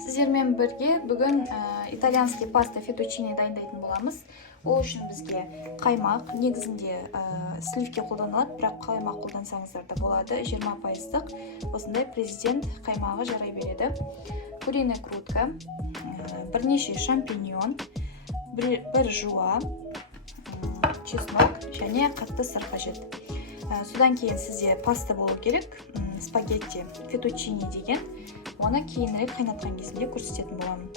Сіздермен бірге бүгін итальянский паста фетучини дайындайтын боламыз. Ол үшін бізге қаймақ, негізінде сливки қолданылады, бірақ қаймақ қолдансаңыздар да болады. 20%-ық осындай президент қаймағы жарай береді. Куриная грудка, бірнеше шампиньон, бір жуа, чеснок және қатты сыр қажет. Содан кейін сізде паста болу керек, спагетти, фетучини деген. Оны кейінірек қайнатқан кезінде көрсететін боламын.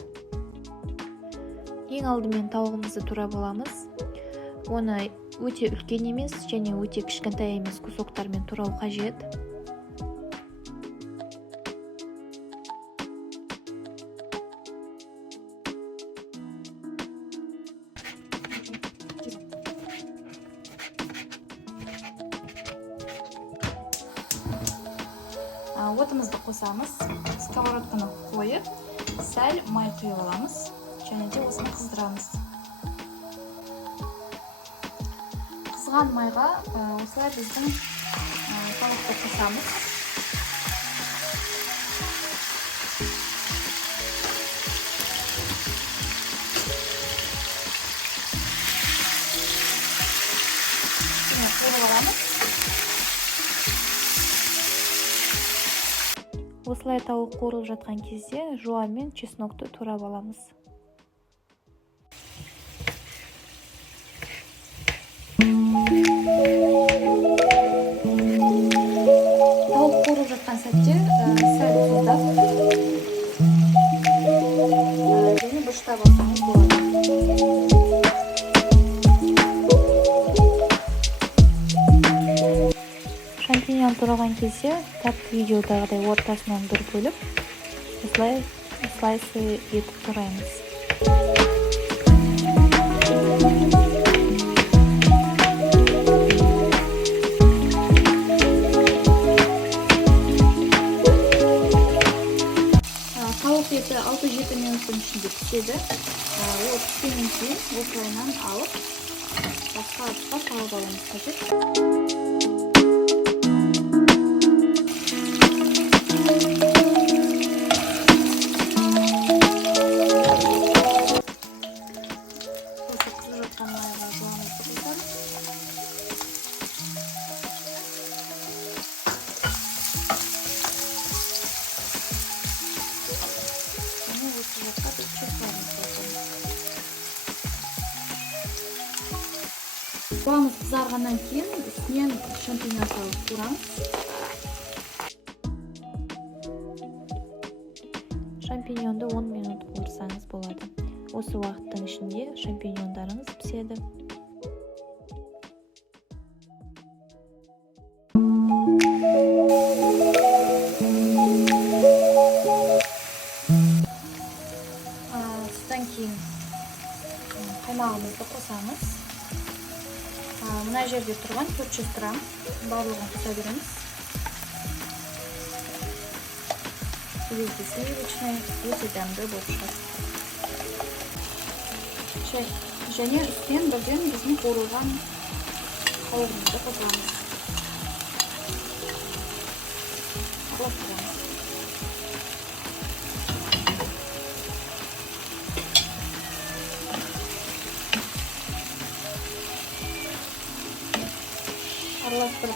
Ең алдымен тауығымызды турап аламыз. Оны өте үлкен емес және өте кішкентай емес кусоктармен турау қажет. Отымызды қосамыз, сковородканы қойып, сәл май құйып аламыз, және де осыны қыздырамыз. Қызған майға осылай біздің тауықты қосамыз. Қойып аламыз. Осылай тауық қуырылып жатқан кезде жуа мен чеснокты турап аламыз. Тауық қуырылып жатқан сәтте сәл тұздап және бұрыштап алсаңыз болады. Шампиньон тураған кезде тап видеодағыдай ортасынан бір бөліп, осылай слайсы етіп тураймыз. Тауық еті 6-7 минуттың ішінде піседі. Ол піскеннен кейін осылайынан алып, басқа артқа салып аламыз қажет. Жуамыз қызарғаннан кейін үстінен шампиньон салып турамыз. Шампиньонды 10 минут қуырсаңыз болады. Осы уақыттың ішінде шампиньондарыңыз піседі. Содан кейін қаймағымызды қосамыз. Мына жерде тұрған 400 грамм барлығын қоса береміз. Видите, сливочный, өте дәмді болып шығады. Және үстінен бірден біздің қуырылған тауығымызды қосамыз. Араластырамыз.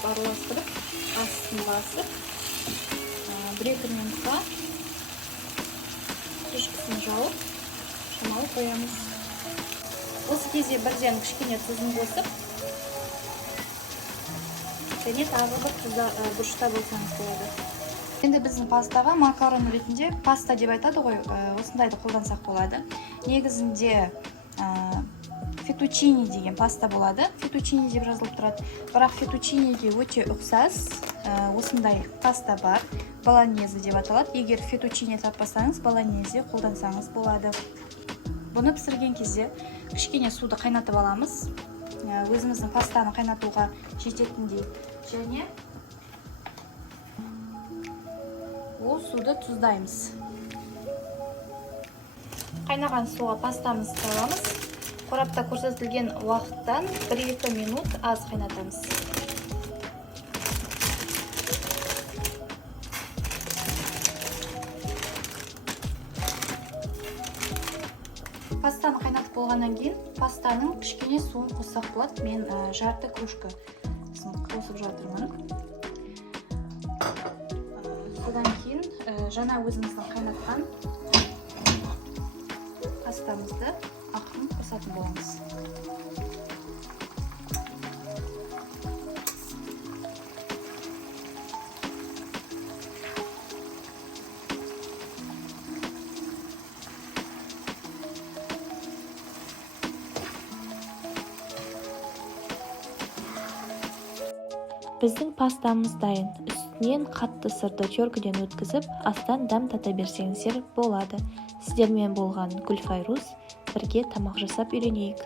Араластырып, астын басып, 1-2 минутқа кешкісін жауып, шамалы қоямыз. Осы кезде бірден кішкене тұзын қосып, және тағы бір бұрыштап болсаңыз болады. Енді біздің пастаға макарон ретінде паста деп айтады ғой, осындайды қолдансақ болады. Негізінде фетучини деген паста болады. Фетучини деп жазылып тұрады. Бірақ фетучиниге өте ұқсас осындай паста бар. Болонезе деп аталады. Егер фетучини таппасаңыз, болонезе қолдансаңыз болады. Бұны пісірген кезде кішкене суды қайнатып аламыз. Өзіміздің пастаны қайнатуға жететіндей. Және ол суды тұздаймыз. Қайнаған суға пастамызды саламыз. Қорапта көрсетілген уақыттан 1-2 минут аз қайнатамыз. Пастаны қайнатып болғаннан кейін пастаның кішкене суын қоссақ болады. Мен жарты кружка қосып жатырмын. Содан кейін жаңа өзіміздің қайнатқан пастамызды ақырын қосатын боламыз. Біздің пастамыз дайын. Үстінен қатты сырды теркіден өткізіп, астан дәм тата берсеңіздер болады. Сіздермен болған Гүлфайрус. Бірге тамақ жасап үйренейік.